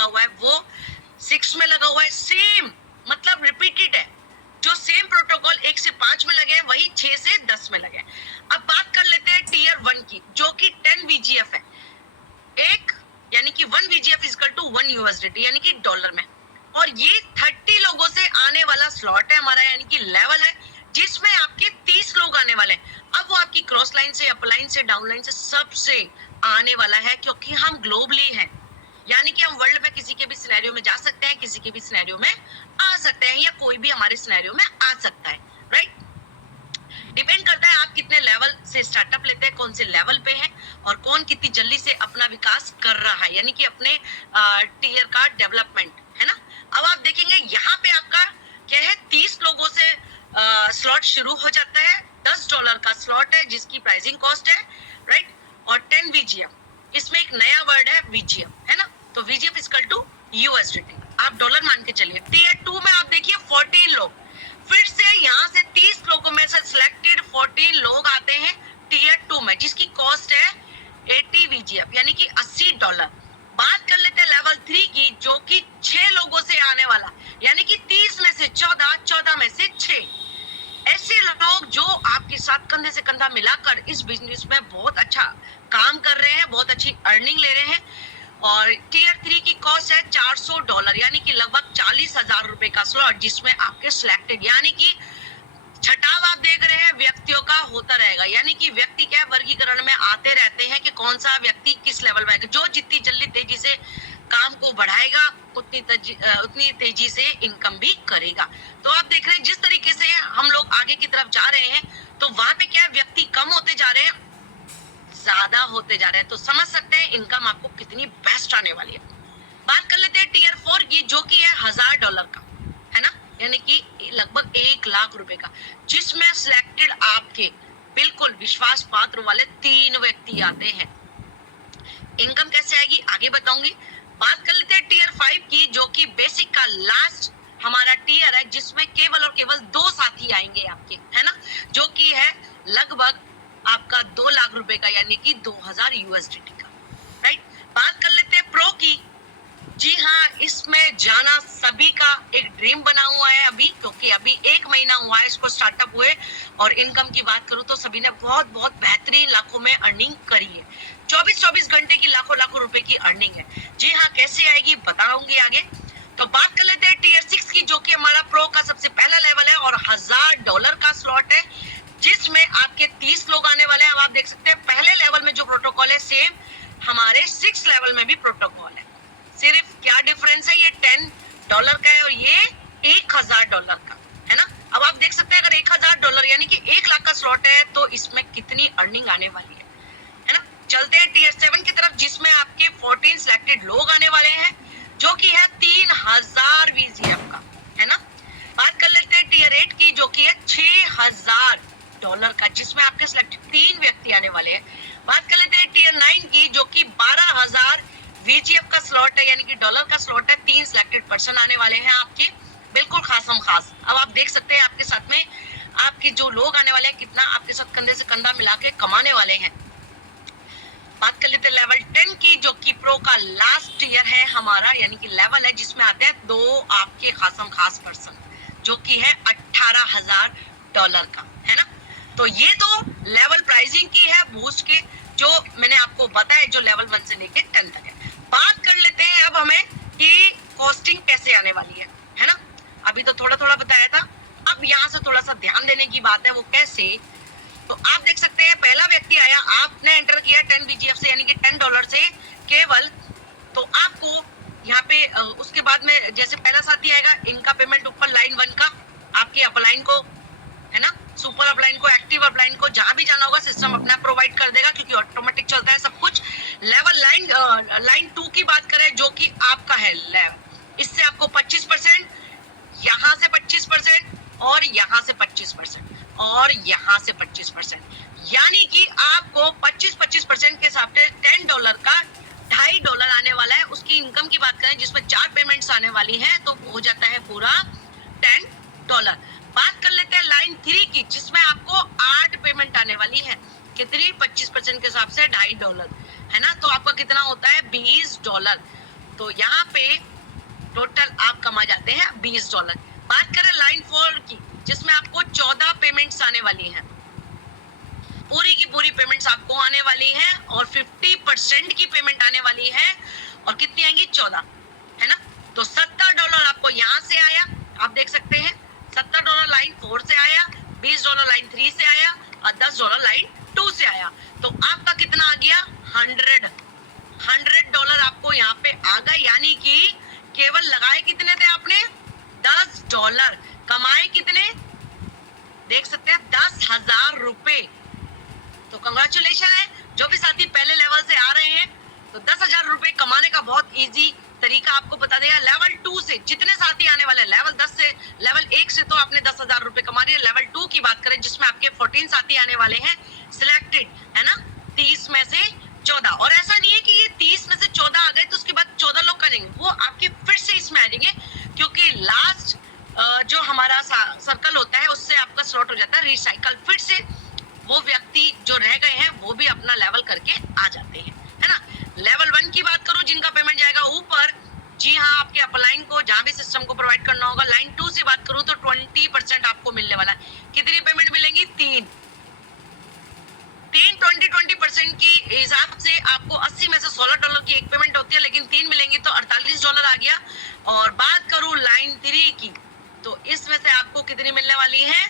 लगा हुआ है वो 6 में लगा हुआ है, सेम मतलब रिपीटेड है। जो सेम प्रोटोकॉल 1 से 5 में लगे हैं वही 6 से 10 में लगे। अब बात कर लेते हैं टीयर 1 की, जो कि 10 VGF है। एक यानी कि 1 VGF इक्वल टू 1 USDT यानी कि डॉलर में। और ये 30 लोगों से आने वाला स्लॉट है हमारा, यानी कि लेवल है जिसमें आपके 30 लोग आने वाले हैं। अब वो आपकी क्रॉस लाइन से, अपलाइन से, डाउनलाइन से, सबसे आने वाला है, क्योंकि हम ग्लोबली हैं, यानी कि हम वर्ल्ड में किसी के भी सिनेरियो में जा सकते हैं, किसी के भी सिनेरियो में आ सकते हैं, या कोई भी हमारे सिनेरियो में आ सकता है, राइट। डिपेंड करता है आप कितने लेवल से स्टार्टअप लेते हैं, कौन से लेवल पे हैं, और कौन कितनी जल्दी से अपना विकास कर रहा है, यानी कि अपने टीयर का डेवलपमेंट, है ना। अब आप देखेंगे यहाँ पे आपका क्या है, 30 लोगों से स्लॉट शुरू हो जाता है। $10 का स्लॉट है जिसकी प्राइसिंग कॉस्ट है, राइट। और 10 VGF, इसमें एक नया वर्ड है VGF, है ना। तो VGF इक्वल टू USDT, आप डॉलर मान के चलिए। टीयर 2 में आप देखिए 14 लोग, फिर से यहाँ से 30 लोगों में से सिलेक्टेड 14 लोग आते हैं टीयर 2 में, जिसकी कॉस्ट है 80 VGF यानी कि $80। बात कर लेते हैं लेवल 3 की, जो कि 6 लोगों से आने वाला, यानी कि 30 में से 14, 14 में से 6 ऐसे लोग जो आपके साथ कंधे से कंधा मिलाकर इस बिजनेस में बहुत अच्छा काम कर रहे हैं, बहुत अच्छी अर्निंग ले रहे हैं। और टीयर 3 की कॉस्ट है $400 यानी कि लगभग 40,000 रुपए का स्लॉट, जिसमें आपके सिलेक्टेड, यानी कि छटाव आप देख रहे हैं व्यक्तियों का होता रहेगा, यानी कि व्यक्ति क्या वर्गीकरण में आते रहते हैं कि कौन सा व्यक्ति किस लेवल में आएगा। जो जितनी जल्दी तेजी से काम को बढ़ाएगा उतनी तेजी से इनकम भी करेगा। तो आप देख रहे हैं जिस तरीके से हम लोग आगे की तरफ जा रहे हैं, तो वहां पे क्या व्यक्ति कम होते जा रहे हैं, ज्यादा होते जा रहे हैं। तो समझ सकते हैं इनकम आपको कितनी बेस्ट आने वाली है। बात कर लेते हैं टीयर 4 की, जो कि है $1000 का, है ना, यानी कि लगभग 1 लाख रुपए का, जिसमें सिलेक्टेड आपके बिल्कुल विश्वास पात्र वाले 3 व्यक्ति आते हैं। इनकम कैसे आएगी आगे बताऊंगी। बात कर लेते हैं टीयर 5 की, जो कि बेसिक का लास्ट हमारा टीयर है, जिसमें केवल और केवल 2 साथी आएंगे आपके, है ना, जो कि है लगभग आपका 2 लाख रुपए का, यानी कि 2000 USDT का, राइट। बात कर लेते हैं प्रो की। जी हाँ, इसमें जाना सभी का एक ड्रीम बना हुआ है अभी, क्योंकि अभी 1 महीना हुआ है इसको स्टार्टअप हुए, और इनकम की बात करूं तो सभी ने बहुत बहुत बेहतरीन लाखों में अर्निंग करी है। 24-24 घंटे की लाखों लाखों रुपए की अर्निंग है। जी हाँ, कैसे आएगी बताऊंगी आगे। तो बात कर लेते हैं टीयर 6 की, जो कि हमारा प्रो का सबसे पहला लेवल है और $1000 का स्लॉट है, जिसमें आपके 30 लोग आने वाले हैं। अब आप देख सकते हैं पहले लेवल में जो प्रोटोकॉल है सेम हमारे 6 लेवल में भी प्रोटोकॉल है, सिर्फ क्या डिफरेंस है, ये $10 का है और ये $1000 का, है ना। अब आप देख सकते हैं अगर $1000 यानी कि 1 लाख का स्लॉट है, तो इसमें कितनी अर्निंग आने वाली है ना। चलते हैं टीयर 7 की तरफ, जिसमें आपके 14 सिलेक्टेड लोग आने वाले हैं, जो कि है 3000 VGF का, है ना। बात कर लेते हैं टीयर 8 की, जो कि है $6000 का, जिसमें आपके सिलेक्टेड 3 व्यक्ति आने वाले हैं। बात कर लेते हैं टीयर 9 की, जो कि 12000 VGF का स्लॉट है, यानी कि डॉलर का स्लॉट है। 3 सिलेक्टेड पर्सन आने वाले हैं आपके, बिल्कुल खासम खास। अब आप देख सकते हैं आपके साथ में आपके जो लोग आने वाले हैं, कितना आपके साथ कंधे से कंधा मिला के कमाने वाले हैं। बात कर लेते हैं लेवल 10 की, जो कि प्रो का लास्ट ईयर है हमारा, यानी कि लेवल है जिसमें आते हैं 2 आपके खासम खास पर्सन, जो कि है $18000 का, है ना। तो ये तो लेवल प्राइसिंग की है बूस्ट के, जो मैंने आपको बताया, जो लेवल 1 से लेके 10 तक है। बात कर लेते हैं अब हमें कि कॉस्टिंग कैसे आने वाली है ना। अभी तो थोड़ा थोड़ा बताया था, अब यहाँ से थोड़ा सा ध्यान देने की बात है, वो कैसे। तो आप देख सकते हैं पहला व्यक्ति आया, आपने एंटर किया 10 BGF से, यानी कि $10 से केवल, तो आपको यहाँ पे उसके बाद में जैसे पहला साथी आएगा, इनका पेमेंट ऊपर लाइन 1 का आपकी अपलाइन को, है ना, सुपर अपलाइन को, एक्टिव अपलाइन को, जहां भी जाना होगा सिस्टम अपना प्रोवाइड कर देगा, क्योंकि ऑटोमेटिक चलता है सब कुछ। लेवल लाइन 2 की बात करें, जो कि आपका है लेवल, इससे आपको 25%, यहाँ से 25% और यहाँ से 25% और यहाँ से 25%, यानी कि आपको 25% के हिसाब से $10 का $2.5 आने वाला है। उसकी इनकम की बात करें जिसमें 4 पेमेंट्स आने वाली हैं, तो हो जाता है पूरा $10। बात कर लेते हैं लाइन 3 की, जिसमें आपको 8 पेमेंट आने वाली है, कितनी 25% के हिसाब से $2.5, है ना। तो आपका कितना होता है $20। तो यहाँ पे टोटल आप कमा जाते हैं $20। बात करें लाइन 4 की, जिसमें आपको 14 पेमेंट्स आने वाली हैं, पूरी की पूरी पेमेंट्स आपको आने वाली हैं और 50% की पेमेंट आने वाली है। और कितनी आएंगी? 14, है ना। तो $70 आपको यहाँ से आया, आप देख सकते हैं $70 लाइन 4 से आया, $20 लाइन 3 से आया और $10 लाइन 2 से आया। तो आपका कितना आ गया? $100 आपको यहाँ पे आ गए, यानी कि केवल लगाए कितने थे आपने? $10। कमाए कितने? देख सकते हैं 10,000 रुपए। तो कंग्रेचुलेशन है जो भी साथी पहले लेवल से आ रहे हैं। तो 10,000 रुपए कमाने का बहुत इजी तरीका आपको बता दिया। लेवल 2 से जितने साथी आने वाले, लेवल 10 से, लेवल 1 से तो आपने 10,000 रुपए कमा लिए। लेवल 2 की बात करें जिसमें आपके 14 साथी आने वाले हैं सिलेक्टेड, है ना, 30 में से 14। और ऐसा नहीं है कि ये 30 में से 14 आ गए तो उसके बाद 14 लोग करेंगे, वो आपके फिर से इसमें आ जाएंगे, क्योंकि लास्ट जो हमारा सर्कल होता है उससे आपका स्लॉट हो जाता है रिसाइकल। फिर से वो व्यक्ति जो रह गए हैं वो भी अपना लेवल करके आ जाते हैं, है ना। लेवल 1 की बात करूं जिनका पेमेंट जाएगा ऊपर, जी हाँ, आपके अपलाइन को जहां भी सिस्टम को प्रोवाइड करना होगा। लाइन 2 से बात करूं तो 20% आपको मिलने वाला है। कितनी पेमेंट मिलेंगी? 3 20% की हिसाब से आपको 80 में से $16 की एक पेमेंट होती है, लेकिन 3 मिलेंगी तो $48 आ गया। और बात करूं लाइन 3 की, तो इसमें से आपको कितनी मिलने वाली है?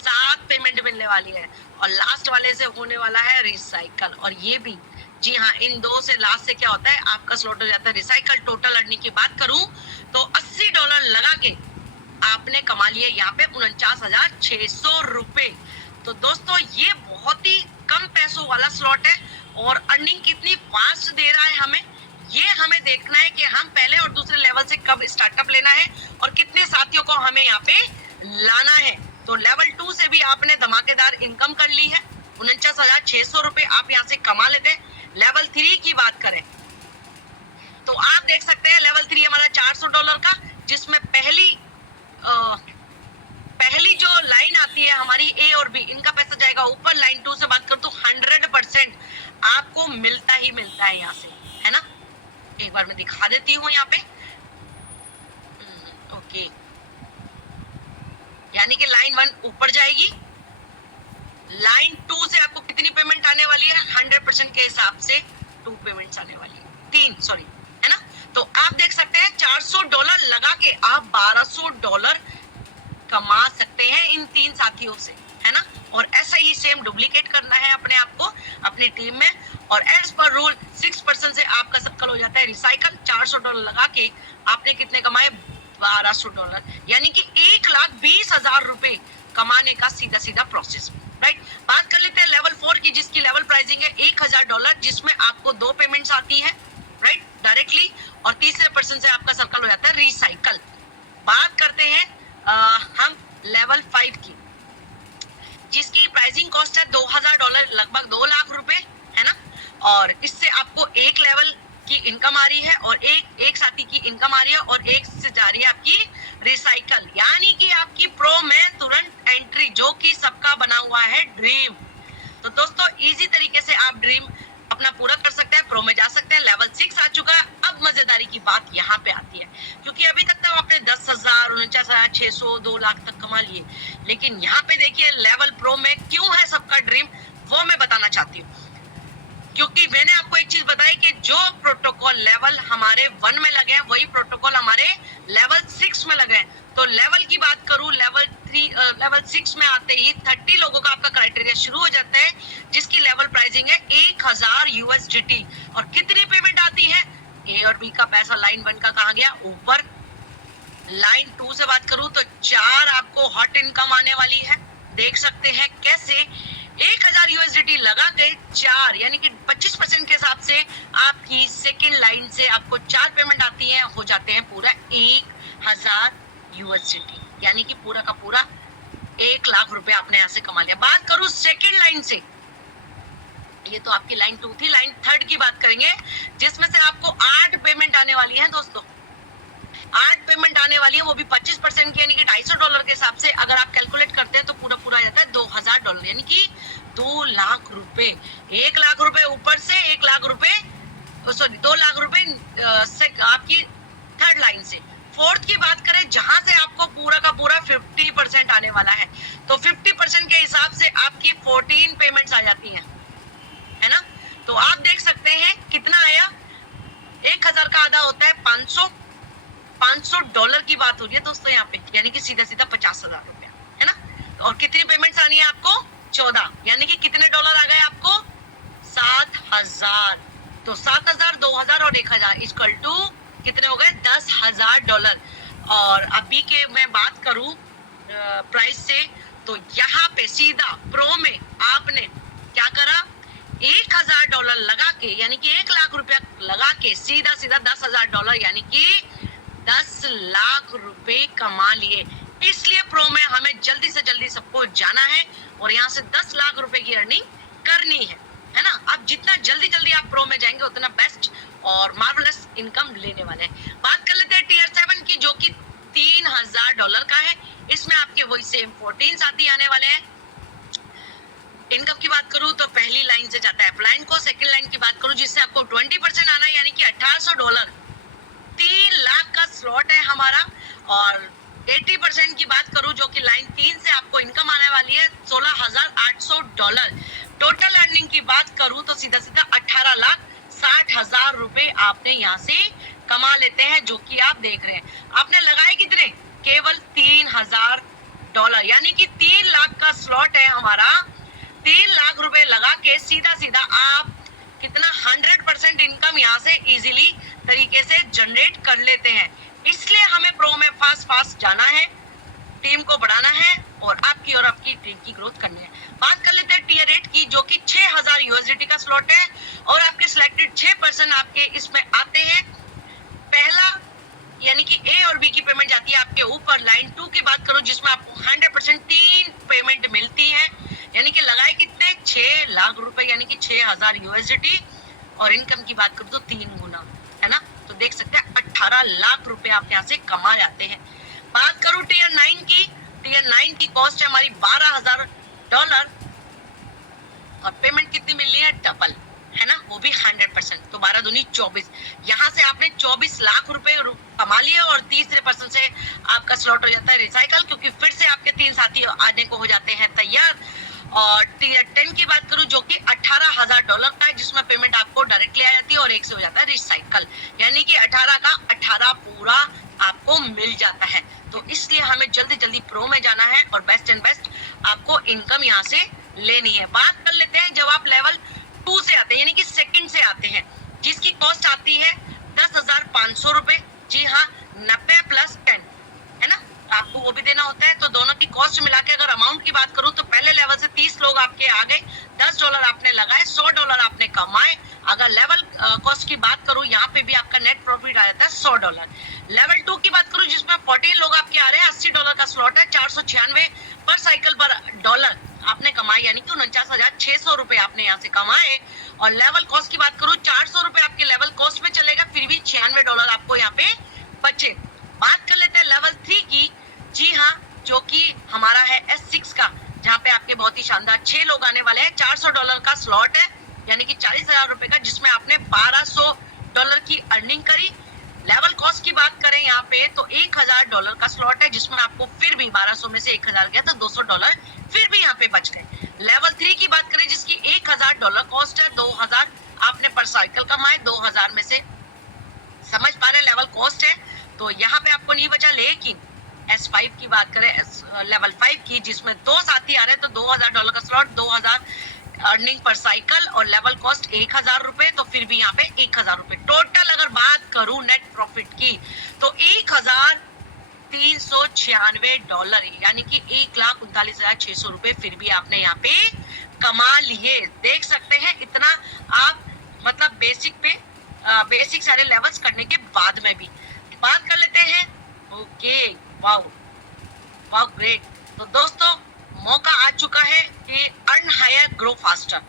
7 पेमेंट मिलने वाली है। और लास्ट वाले से होने वाला है रिसाइकल। और ये भी, जी हाँ, इन दो से लास्ट से क्या होता है, आपका स्लॉट हो जाता है रिसाइकल। टोटल अर्निंग की बात करूं तो $80 लगा के आपने कमा लिए यहाँ पे 49,600 रुपए। तो दोस्तों ये बहुत ही कम पैसों वाला स्लॉट है और अर्निंग कितनी फास्ट दे रहा है हमें, ये हमें देखना है कि हम पहले और दूसरे लेवल से कब स्टार्टअप लेना है और कितने साथियों को हमें यहाँ पे लाना है। तो लेवल 2 से भी आपने धमाकेदार इनकम कर ली है, 49,600 रुपए आप यहाँ से कमा लेते हैं। लेवल 3 की बात करें तो आप देख सकते हैं लेवल 3 हमारा $400 का, जिसमें पहली जो लाइन आती है हमारी ए और बी, इनका पैसा जाएगा ऊपर। लाइन 2 से बात करूं तो 100% आपको मिलता ही मिलता है यहाँ से, है ना। एक बार मैं दिखा देती हूँ यहाँ पे, ओके, यानी कि लाइन 1 ऊपर जाएगी, लाइन 2 से आपको कितनी पेमेंट आने वाली है? 100% के हिसाब से 2 पेमेंट्स आने वाली है, 3 सॉरी, है ना। तो आप देख सकते हैं $400 लगा के आप $1200 कमा सकते हैं इन 3 साथियों से, है ना। और ऐसा ही सेम डुप्लीकेट करना है अपने आप को अपनी टीम में। और एज पर रूल 6% से आपका सर्कल हो जाता है रिसाइकल। $400 लगा के आपने कितने कमाए? $1200, यानी कि 1,20,000 रुपए कमाने का सीधा सीधा प्रोसेस, राइट। बात कर लेते हैं लेवल 4 की, जिसकी लेवल प्राइसिंग है $1,000, जिसमें आपको 2 पेमेंट्स आती है, राइट, डायरेक्टली। और तीसरे पर्सन से आपका सर्कल हो जाता है रिसाइकल। बात करते हैं हम लेवल 5 की, जिसकी प्राइसिंग कॉस्ट है $2,000, लगभग 2 लाख रुपए, है ना। और इससे आपको एक लेवल की इनकम आ रही है और एक साथी की इनकम आ रही है और एक से जा रही है आपकी रिसाइकल, यानी कि आपकी प्रो में तुरंत एंट्री, जो कि सबका बना हुआ है ड्रीम। तो दोस्तों इजी तरीके से आप ड्रीम अपना पूरा कर सकते हैं, प्रो में जा सकते हैं। लेवल 6 आ चुका है। अब मजेदारी की बात यहाँ पे आती है, क्योंकि अभी तक तो आपने 10,000, 49,600, 2 लाख तक कमा लिए, लेकिन यहाँ पे देखिए लेवल प्रो में क्यों है सबका ड्रीम, वो मैं बताना चाहती हूँ। क्योंकि मैंने आपको एक चीज बताई कि जो प्रोटोकॉल लेवल हमारे 1 में लगे हैं वही प्रोटोकॉल हमारे लेवल 6 में लगे हैं। तो लेवल की बात करूं, लेवल 6 में आते ही 30 लोगों का आपका क्राइटेरिया शुरू हो जाता है, जिसकी लेवल प्राइसिंग है $1,000 और कितनी पेमेंट आती है? ए और बी का पैसा लाइन 1 का कहाँ गया? ऊपर। लाइन 2 से बात करूं तो 4 आपको हॉट इनकम आने वाली है। देख सकते हैं कैसे $1,000 लगा के 4, यानी कि 25% के हिसाब से आपकी सेकेंड लाइन से आपको 4 पेमेंट आती हैं, हो जाते हैं पूरा $1,000, यानी कि पूरा का पूरा 1 लाख रुपए आपने यहाँ से कमा लिया। बात करूं सेकेंड लाइन से, ये तो आपकी लाइन 2 थी। लाइन 3 की बात करेंगे, जिसमें से आपको 8 पेमेंट आने वाली है दोस्तों, 8 पेमेंट आने वाली है, वो भी 25% की, यानी कि $250 के हिसाब से अगर आप कैलकुलेट करते हैं तो पूरा पूरा आ जाता है $2,000, यानी कि 2 लाख रुपए। 1 लाख रुपए ऊपर से, 1 लाख रुपए सॉरी 2 लाख रुपए से आपकी थर्ड लाइन से। फोर्थ की बात करें जहां से आपको पूरा का पूरा 50% आने वाला है, तो 50% के हिसाब से आपकी 14 पेमेंट्स आ जाती हैं, है ना। तो आप देख सकते हैं कितना आया, 1000 का आधा होता है 500, $500 की बात हो रही है दोस्तों यहाँ पे, यानी कि सीधा सीधा 50,000 रुपया, है ना। और कितनी पेमेंट्स आनी है आपको, 14, यानी कि कितने डॉलर आ गए आपको, 7,000। तो 7,000, 2,000 और 1,000 इक्वल टू कितने हो गए, $10,000। और अभी के मैं बात करूं प्राइस से, तो यहाँ पे सीधा प्रो में आपने क्या करा, $1,000 लगा के, यानी कि 1 लाख रुपया लगा के सीधा सीधा $10,000 यानी कि 10 लाख रुपए कमा लिए। इसलिए प्रो में हमें जल्दी से जल्दी सबको जाना है और यहाँ से 10 लाख रुपए की अर्निंग करनी है ना। अब जितना जल्दी जल्दी आप प्रो में जाएंगे उतना बेस्ट और मार्वलस इनकम लेने वाले हैं। बात कर लेते हैं टियर 7 की, जो कि $3,000 का है। इसमें आपके वही सेम 14 साथी आने वाले हैं। इनकम की बात करूं तो पहली लाइन से जाता है अपलाइन को, सेकंड लाइन की बात करूं जिससे आपको 20% आना है, यानी कि $1,800। 3 लाख का स्लॉट है हमारा। और 80% की बात करूं जो कि लाइन 3 से आपको इनकम आने वाली है $16,800। टोटल अर्निंग की बात करूं तो सीधा सीधा 18,60,000 रुपए आपने यहाँ से कमा लेते हैं, जो कि आप देख रहे हैं। आपने लगाए कितने, केवल $3,000, यानी कि 3 लाख का स्लॉट है हमारा। 3 लाख रुपए लगा के सीधा सीधा आप कितना 100% इनकम यहाँ से इजीली तरीके से जनरेट कर लेते हैं। इसलिए हमें प्रो में फास्ट जाना है, टीम को बढ़ाना है और आपकी टीम की ग्रोथ करनी है। बात कर लेते हैं टियर 8 की, जो कि $6,000 का स्लॉट है और आपके सिलेक्टेड 6% आपके इसमें आते हैं। पहला यानी कि ए और बी की पेमेंट जाती है आपके ऊपर। लाइन 2 की बात करो जिसमें आपको 100% 3 पेमेंट मिलती है, यानी कि लगाए कितने, 6 लाख रुपए, यानी कि $6,000। और इनकम की बात करूं तो 3 गुना, है ना। तो देख सकते हैं 18 लाख रुपए आप यहाँ से कमा जाते हैं। बात करूं टियर 9 की, टियर 9 की कॉस्ट है हमारी $12,000 और पेमेंट कितनी मिल रही है, डबल, है ना, वो भी 100%। तो 12 दूनी 24, यहाँ से आपने 24 लाख रुपए कमा लिए और तीसरे पर्सन से आपका स्लॉट हो जाता है रिसाइकल, क्योंकि फिर से आपके 3 साथी आने को हो जाते हैं तैयार। और टियर 10 की बात करूं जो कि $18,000 का है, जिसमें पेमेंट आपको डायरेक्टली आ जाती है और 1 से हो जाता है रिसाइकल, यानी कि 18 का 18 पूरा आपको मिल जाता है। तो इसलिए हमें जल्दी जल्दी प्रो में जाना है और बेस्ट एंड बेस्ट आपको इनकम यहाँ से लेनी है। बात कर लेते हैं जब आप लेवल 2 से आते हैं, यानी कि सेकंड से आते हैं, जिसकी कॉस्ट आती है $10,500 रुपए। जी हाँ, 90 + 10, है ना, आपको वो भी देना होता है। तो दोनों की कॉस्ट मिला के अगर अमाउंट की बात करूं तो पहले लेवल से 30 लोग आपके आ गए, $10 आपने लगाए, $100 आपने कमाए। अगर लेवल कॉस्ट की बात करूं, यहाँ पे भी आपका नेट प्रॉफिट आ जाता है $100। लेवल 2 की बात करूं जिसमें 14 लोग आपके आ रहे हैं, $80 का स्लॉट है, 496 पर साइकिल पर डॉलर आपने कमाए, यानी कि 49,600 रुपए आपने यहाँ से कमाए। और लेवल कॉस्ट की बात करूं, $400 रुपए आपके लेवल कॉस्ट में चलेगा, फिर भी $96 आपको यहाँ पे बचे। बात कर लेते हैं लेवल 3 की। जी हाँ, जो कि हमारा है S6 का, जहाँ पे आपके बहुत ही शानदार 6 लोग आने वाले हैं। $400 का स्लॉट है, यानी कि 40,000 रुपए का, जिसमें आपने $1,200 की अर्निंग करी। लेवल कॉस्ट की बात करें यहाँ पे तो $1,000 का स्लॉट है, जिसमें आपको फिर भी 1200 में से 1,000 गया तो $200 फिर भी यहाँ पे बच गए। लेवल 3 की बात करें जिसकी $1,000 कॉस्ट है, 2,000 आपने पर साइकिल कमाए, 2,000 में से समझ पा रहे लेवल कॉस्ट है, तो यहाँ पे आपको नहीं बचा। लेकिन S5 की बात करें, लेवल 5 की, जिसमें 2 साथी आ रहे हैं, तो $2,000 का स्लॉट, 2,000 अर्निंग पर साइकिल और लेवल कॉस्ट 1,000 रुपए, तो फिर भी यहाँ पे 1,000 रुपए। टोटल अगर बात करूं नेट प्रॉफिट की तो $1,396, यानी कि 1,39,600 रुपए फिर भी आपने यहाँ पे कमा लिए। देख सकते हैं इतना आप मतलब बेसिक सारे लेवल्स करने के बाद में भी। बात कर लेते हैं, ओके, वाओ वाओ ग्रेट। तो दोस्तों मौका आ चुका है कि अर्न हायर ग्रो फास्टर।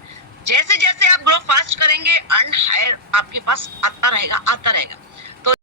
जैसे जैसे आप ग्रो फास्ट करेंगे, अर्न हायर आपके पास आता रहेगा।